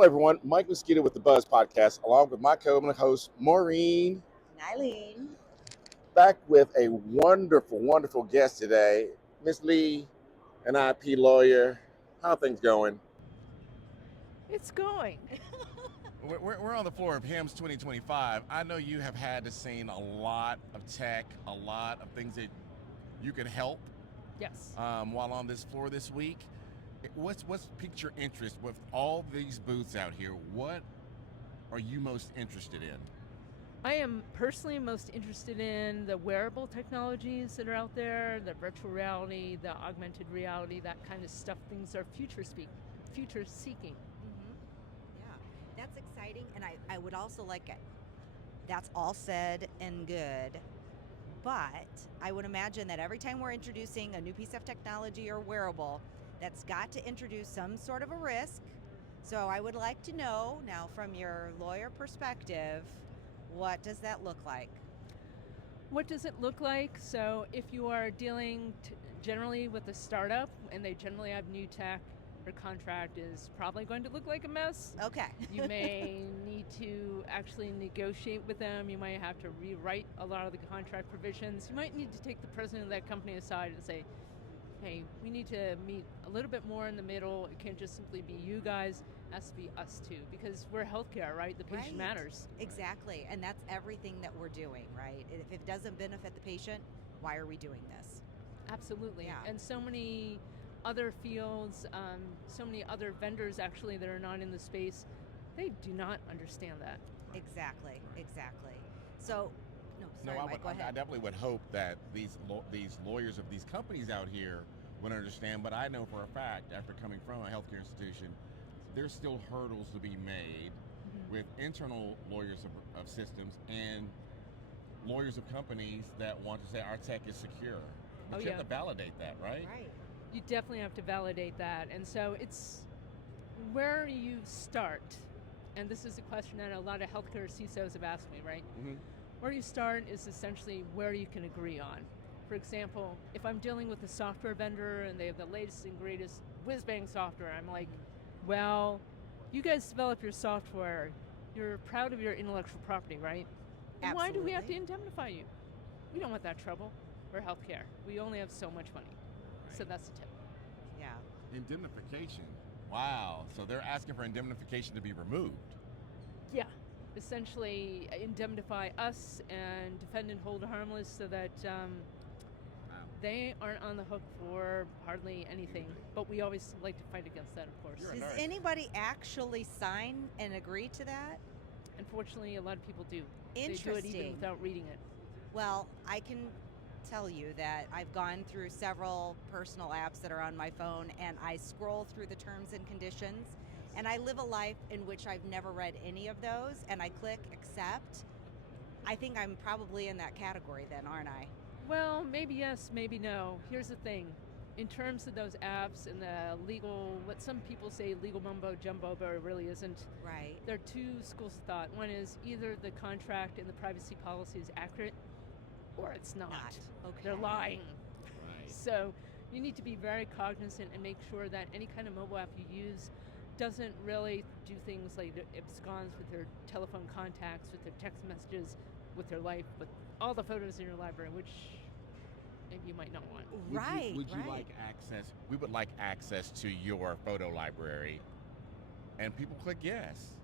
Hello, everyone. Mike Mosquito with the Buzz Podcast, along with my co-host Maureen, Nylene. back with a wonderful, wonderful guest today, Miss Lee, an IP lawyer. How are things going? It's going. We're on the floor of HIMSS 2025. I know you have had to see a lot of tech, a lot of things that you could help Yes. while on this floor this week. What's piqued your interest with all these booths out here? What are you most interested in? I am personally most interested in the wearable technologies that are out there, the virtual reality, the augmented reality, that kind of stuff. Things are future seeking. Yeah, that's exciting. And I would also like it. That's all said and good. But I would imagine that every time we're introducing a new piece of technology or wearable, that's got to introduce some sort of a risk. So I would like to know now from your lawyer perspective, what does that look like? What does it look like? So if you are dealing generally with a startup and they generally have new tech, your contract is probably going to look like a mess. Okay. You may need to actually negotiate with them. You might have to rewrite a lot of the contract provisions. You might need to take the president of that company aside and say, hey, we need to meet a little bit more in the middle. It can't just simply be you guys, it has to be us too, because we're healthcare, right? The patient matters. Exactly. And that's everything that we're doing, right? If it doesn't benefit the patient, why are we doing this? Absolutely. Yeah. And so many other fields, so many other vendors actually that are not in the space, they do not understand that. Exactly. So, no, sorry, Mike, go ahead. I definitely would hope that these lawyers of these companies out here would understand. But I know for a fact, after coming from a healthcare institution, there's still hurdles to be made with internal lawyers of systems and lawyers of companies that want to say our tech is secure. But you have to validate that, right? Right. You definitely have to validate that. And so it's where you start. And this is a question that a lot of healthcare CISOs have asked me, right? Mm-hmm. Where you start is essentially where you can agree on. For example, if I'm dealing with a software vendor and they have the latest and greatest whiz-bang software, I'm like, well, you guys develop your software. You're proud of your intellectual property, right? And why do we have to indemnify you? We don't want that trouble. We're healthcare. We only have so much money. Right. So that's the tip. Yeah. Indemnification. Wow. So they're asking for indemnification to be removed. Yeah. Essentially indemnify us and defend and hold harmless so that they aren't on the hook for hardly anything. But we always like to fight against that, of course. Does anybody actually sign and agree to that? Unfortunately, a lot of people do. Interesting. They do it even without reading it. Well, I can tell you that I've gone through several personal apps that are on my phone, and I scroll through the terms and conditions, and I live a life in which I've never read any of those, and I click accept. I think I'm probably in that category then, aren't I? Well, maybe yes, maybe no. Here's the thing. In terms of those apps and the legal, what some people say legal mumbo jumbo, but it really isn't. Right. There are two schools of thought. One is either the contract and the privacy policy is accurate, or it's not. Okay. They're lying. Right. So you need to be very cognizant and make sure that any kind of mobile app you use doesn't really do things like absconds with their telephone contacts, with their text messages, with their life, with all the photos in your library, which maybe you might not want. Would you like access? We would like access to your photo library, and people click yes,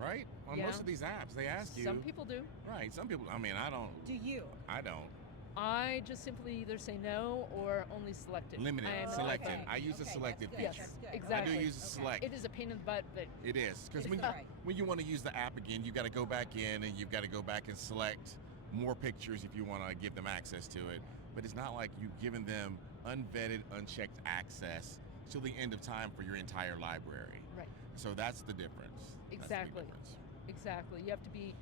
right? On most of these apps, they ask you. Some people do. Right. Some people. I mean, I don't. Do you? I don't. I just simply either say no or only selected. Limited, selected. okay. I use a selected That's good. feature. Yes, That's good. exactly. I do use a select. It is a pain in the butt, but It is, because when, Right. when you want to use the app again, you've got to go back in and you've got to go back and select more pictures if you want to give them access to it. But it's not like you've given them unvetted, unchecked access till the end of time for your entire library. right, So that's the difference. That's the big Exactly. difference. exactly. You have to be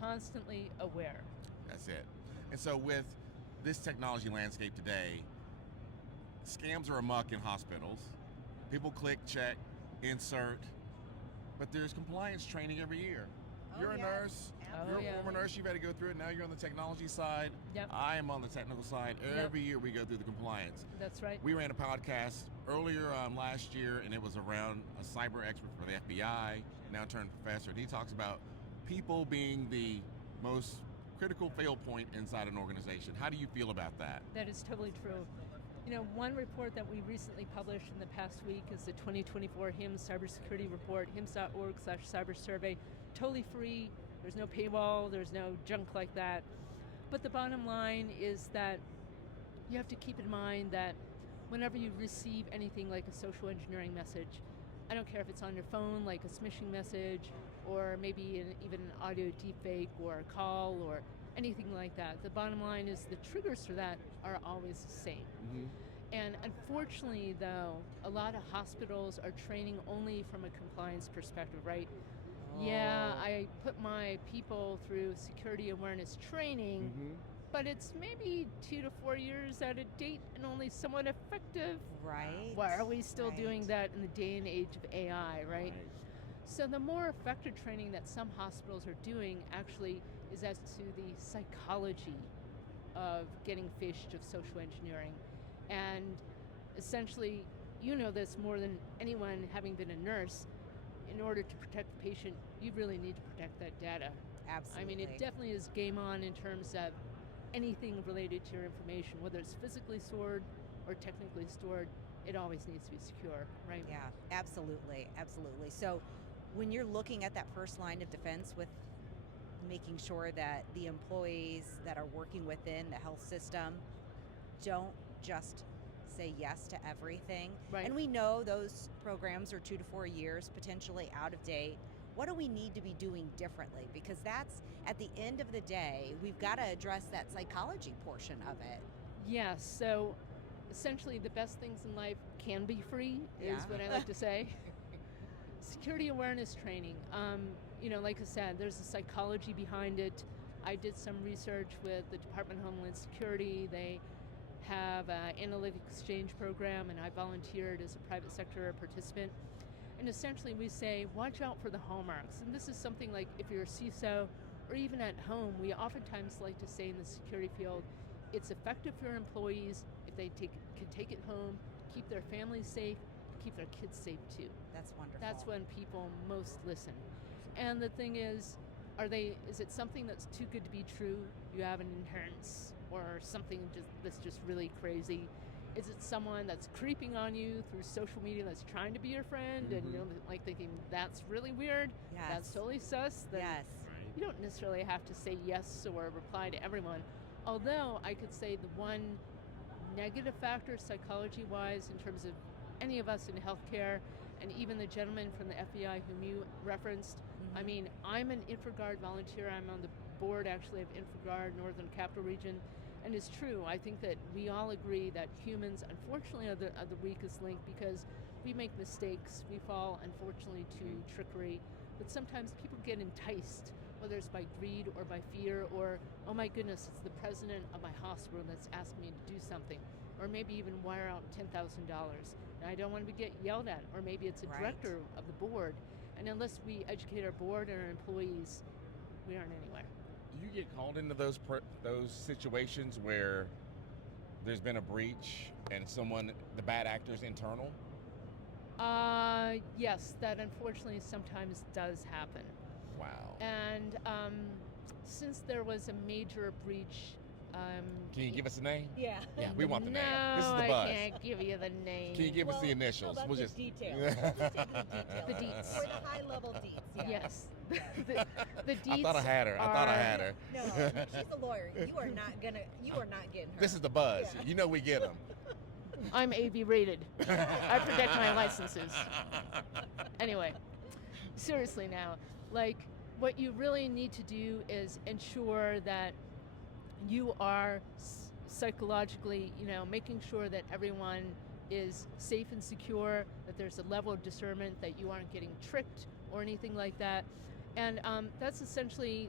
constantly aware. That's it. And so with this technology landscape today, scams are amok in hospitals. People click, check, insert, but there's compliance training every year. You're a yes, nurse. absolutely. You're a yeah. former nurse. You've had to go through it. Now you're on the technology side. Yep. I am on the technical side. Yep. Every year we go through the compliance. That's right. We ran a podcast earlier last year, and it was around a cyber expert for the FBI, now turned professor. And he talks about people being the most critical fail point inside an organization. How do you feel about that? That is totally true. You know, one report that we recently published in the past week is the 2024 HIMSS Cybersecurity Report, HIMSS.org/cybersurvey. Totally free. There's no paywall. There's no junk like that. But the bottom line is that you have to keep in mind that whenever you receive anything like a social engineering message, I don't care if it's on your phone, like a smishing message, or maybe even an audio deepfake or a call or anything like that. The bottom line is the triggers for that are always the same. Mm-hmm. And unfortunately, though, a lot of hospitals are training only from a compliance perspective, right? Yeah, I put my people through security awareness training, Mm-hmm. but it's maybe 2 to 4 years out of date and only somewhat effective. Right. Why are we still right. doing that in the day and age of AI, right? So the more effective training that some hospitals are doing actually is as to the psychology of getting phished of social engineering. And essentially, you know this more than anyone having been a nurse, in order to protect the patient, you really need to protect that data. Absolutely. I mean, it definitely is game on in terms of anything related to your information, whether it's physically stored or technically stored, it always needs to be secure, right? Yeah, absolutely, absolutely. So when you're looking at that first line of defense with making sure that the employees that are working within the health system don't just say yes to everything. Right. And we know those programs are 2 to 4 years, potentially out of date. What do we need to be doing differently? Because that's, at the end of the day, we've got to address that psychology portion of it. Yes, so essentially the best things in life can be free, is Yeah. what I like to say. Security awareness training, you know, like I said, there's a psychology behind it. I did some research with the Department of Homeland Security. They have an analytic exchange program, and I volunteered as a private sector participant. And essentially we say, watch out for the hallmarks. And this is something like if you're a CISO or even at home, we oftentimes like to say in the security field, it's effective for your employees if they can take it home, keep their families safe, keep their kids safe too. That's wonderful. That's when people most listen. And the thing is it something that's too good to be true? You have an inheritance or something that's just really crazy? Is it someone that's creeping on you through social media that's trying to be your friend and you're like thinking, that's really weird, Yes. that's totally sus? Then Yes. you don't necessarily have to say yes or reply to everyone. Although I could say the one negative factor psychology-wise in terms of any of us in healthcare, and even the gentleman from the FBI whom you referenced, I mean, I'm an InfraGard volunteer. I'm on the board actually of InfraGard Northern Capital Region. And it's true, I think that we all agree that humans, unfortunately, are the weakest link because we make mistakes. We fall, unfortunately, to trickery. But sometimes people get enticed, whether it's by greed or by fear or, oh my goodness, it's the president of my hospital that's asked me to do something. Or maybe even wire out $10,000. And I don't want to get yelled at. Or maybe it's a director of the board. And unless we educate our board and our employees, we aren't anywhere. Do you get called into those situations where there's been a breach and the bad actor's internal? Yes, that unfortunately sometimes does happen. Wow. And since there was a major breach, Can you give us a name? Yeah. Yeah, we want the no, name. This is the I buzz. can't give you the name. Can you give us the initials? No, that's We'll just just details. We'll just take the details. The deets. We're the high level deets. Yeah. Yes. the deets I thought I had her. No, she's a lawyer. You are not getting her. This is the buzz. Yeah. You know we get them. I'm AV rated. I protect my licenses. Anyway, seriously now, like what you really need to do is ensure that you are psychologically, making sure that everyone is safe and secure, that there's a level of discernment, that you aren't getting tricked or anything like that. And that's essentially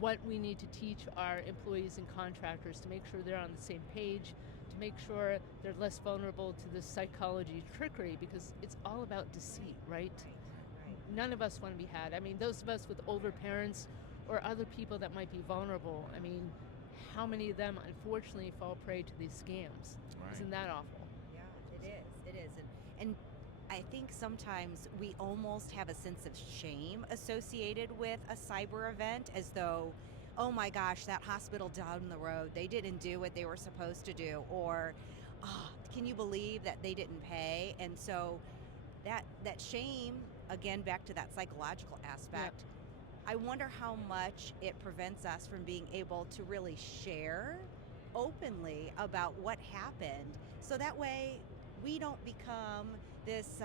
what we need to teach our employees and contractors, to make sure they're on the same page, to make sure they're less vulnerable to this psychology trickery, because it's all about deceit, right? none of us want to be had. I mean, those of us with older parents or other people that might be vulnerable, I mean, how many of them unfortunately fall prey to these scams? Right. Isn't that awful? Yeah, it is. And I think sometimes we almost have a sense of shame associated with a cyber event, as though, oh my gosh, that hospital down the road, they didn't do what they were supposed to do, or oh, can you believe that they didn't pay? And so that shame, again, back to that psychological aspect, I wonder how much it prevents us from being able to really share openly about what happened, so that way we don't become this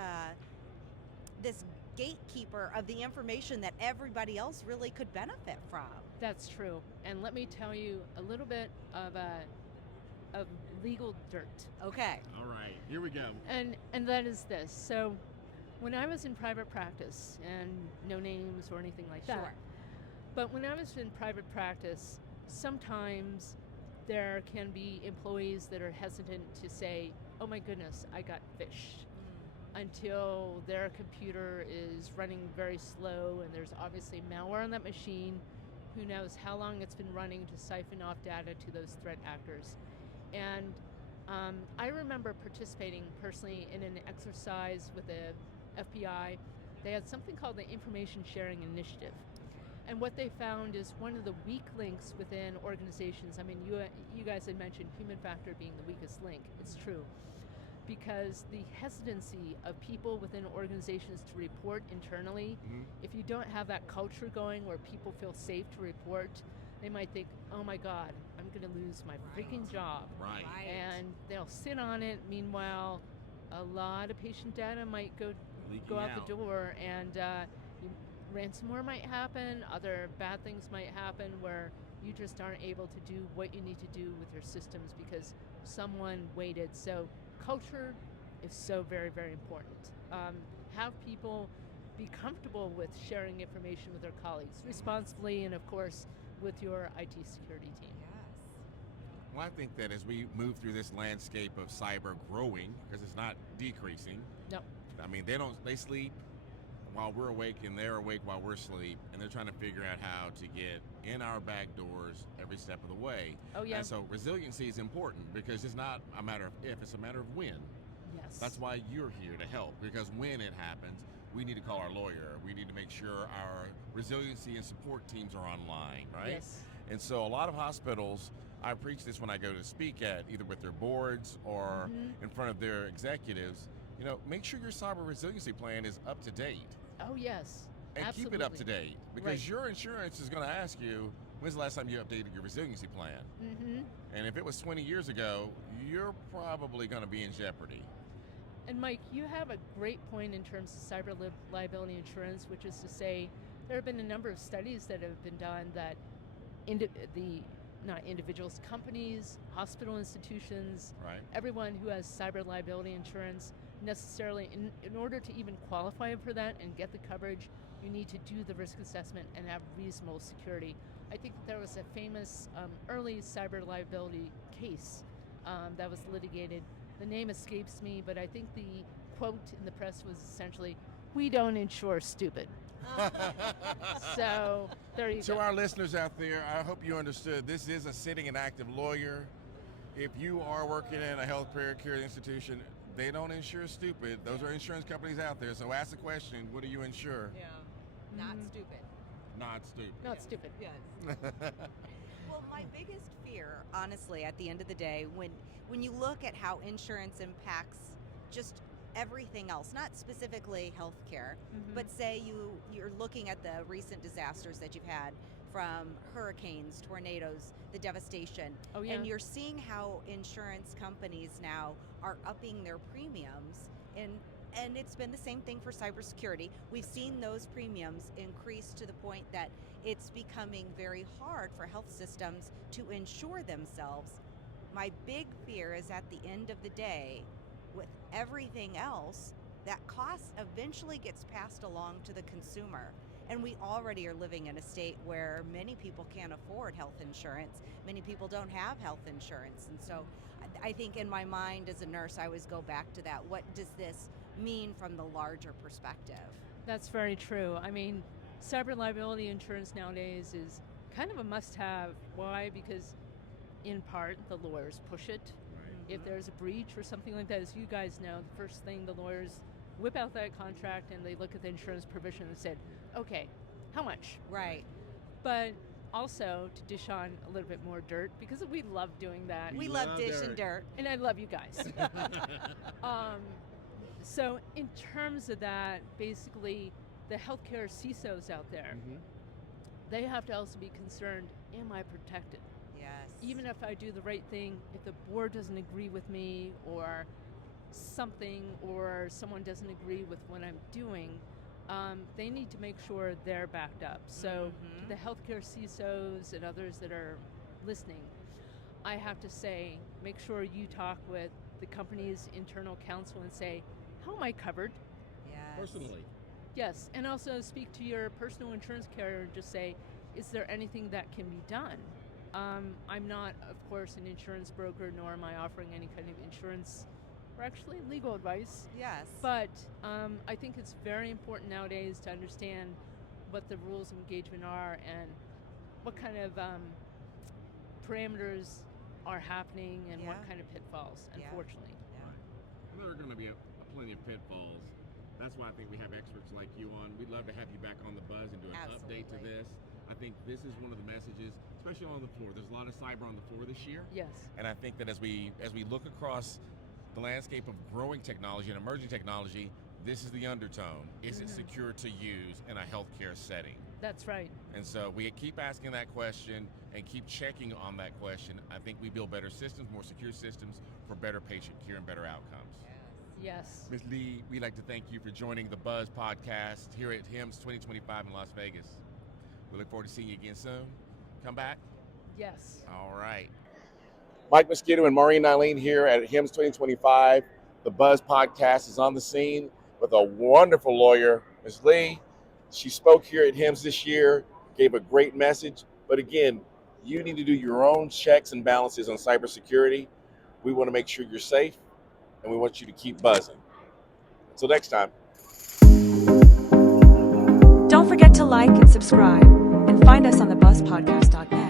gatekeeper of the information that everybody else really could benefit from. That's true. And let me tell you a little bit of legal dirt. Okay. All right, here we go. And that is this. So when I was in private practice, and no names or anything like that, Sure. but when I was in private practice, sometimes there can be employees that are hesitant to say, oh my goodness, I got phished, until their computer is running very slow and there's obviously malware on that machine. Who knows how long it's been running to siphon off data to those threat actors. And I remember participating personally in an exercise with the FBI. They had something called the Information Sharing Initiative. And what they found is one of the weak links within organizations, I mean, you guys had mentioned human factor being the weakest link. It's true. Because the hesitancy of people within organizations to report internally, if you don't have that culture going where people feel safe to report, they might think, oh my God, I'm going to lose my freaking job. Right. And they'll sit on it. Meanwhile, a lot of patient data might go Leaking out the door, and ransomware might happen, other bad things might happen where you just aren't able to do what you need to do with your systems because someone waited. So culture is so very, very important. Have people be comfortable with sharing information with their colleagues responsibly, and of course with your IT security team. Yes. Well, I think that as we move through this landscape of cyber growing, because it's not decreasing. No. I mean, they sleep while we're awake, and they're awake while we're asleep, and they're trying to figure out how to get in our back doors every step of the way. Oh yeah. And so resiliency is important, because it's not a matter of if, it's a matter of when. Yes. That's why you're here to help, because when it happens, we need to call our lawyer. We need to make sure our resiliency and support teams are online, right? Yes. And so a lot of hospitals, I preach this when I go to speak at either with their boards or in front of their executives, make sure your cyber resiliency plan is up to date. Oh yes. And Absolutely. keep it up to date, because Right. your insurance is going to ask you, when's the last time you updated your resiliency plan? And if it was 20 years ago, you're probably going to be in jeopardy. And Mike, you have a great point in terms of cyber liability insurance, which is to say there have been a number of studies that have been done that not individuals, companies, hospital institutions, Right. everyone who has cyber liability insurance necessarily, in order to even qualify for that and get the coverage, you need to do the risk assessment and have reasonable security. I think there was a famous early cyber liability case that was litigated. The name escapes me, but I think the quote in the press was essentially, "We don't insure stupid." So there you To go. our listeners out there, I hope you understood this is a sitting and active lawyer. If you are working in a healthcare care institution, they don't insure stupid. Those are insurance companies out there. So ask the question, what do you insure? Yeah. Not stupid. Not stupid. Not stupid. Yes. Well, my biggest fear, honestly, at the end of the day, when you look at how insurance impacts just everything else, not specifically healthcare, but say you're looking at the recent disasters that you've had from hurricanes, tornadoes, the devastation, Oh yeah. and you're seeing how insurance companies now are upping their premiums, and it's been the same thing for cybersecurity. We've seen those premiums increase to the point that it's becoming very hard for health systems to insure themselves. My big fear is at the end of the day, with everything else, that cost eventually gets passed along to the consumer. And we already are living in a state where many people can't afford health insurance. Many people don't have health insurance. And so I think in my mind as a nurse, I always go back to that. What does this mean from the larger perspective? That's very true. I mean, cyber liability insurance nowadays is kind of a must-have. Why? Because in part, the lawyers push it. Right. If there's a breach or something like that, as you guys know, the first thing the lawyers whip out that contract and they look at the insurance provision and said, okay, how much? Right. But also to dish on a little bit more dirt, because we love doing that. We love love dish dirt. and dirt. And I love you guys. So in terms of that, basically the healthcare CISOs out there, they have to also be concerned, am I protected? Yes. Even if I do the right thing, if the board doesn't agree with me or something, or someone doesn't agree with what I'm doing, they need to make sure they're backed up. So to the healthcare CISOs and others that are listening, I have to say, make sure you talk with the company's internal counsel and say, how am I covered? Yes. Personally. Yes, and also speak to your personal insurance carrier and just say, is there anything that can be done? I'm not, of course, an insurance broker, nor am I offering any kind of insurance or actually legal advice. Yes. But I think it's very important nowadays to understand what the rules of engagement are and what kind of parameters are happening and what Yeah. kind of pitfalls, Yeah. unfortunately. Yeah. And there are going to be plenty of pitfalls. That's why I think we have experts like you on. We'd love to have you back on the buzz and do an update to Absolutely. this. I think this is one of the messages, especially on the floor. There's a lot of cyber on the floor this year. Yes. And I think that as we look across the landscape of growing technology and emerging technology, this is the undertone. Is it secure to use in a healthcare setting? That's right. And so we keep asking that question and keep checking on that question. I think we build better systems, more secure systems for better patient care and better outcomes. Yes. Ms. Lee, we'd like to thank you for joining the Buzz podcast here at HIMSS 2025 in Las Vegas. We look forward to seeing you again soon. Come back. Yes. All right. Mike Mosquito and Maureen Eileen here at HIMSS 2025. The Buzz podcast is on the scene with a wonderful lawyer, Ms. Lee. She spoke here at HIMSS this year, gave a great message. But again, you need to do your own checks and balances on cybersecurity. We want to make sure you're safe, and we want you to keep buzzing. Until next time. Don't forget to like and subscribe, and find us on thebuzzpodcast.net.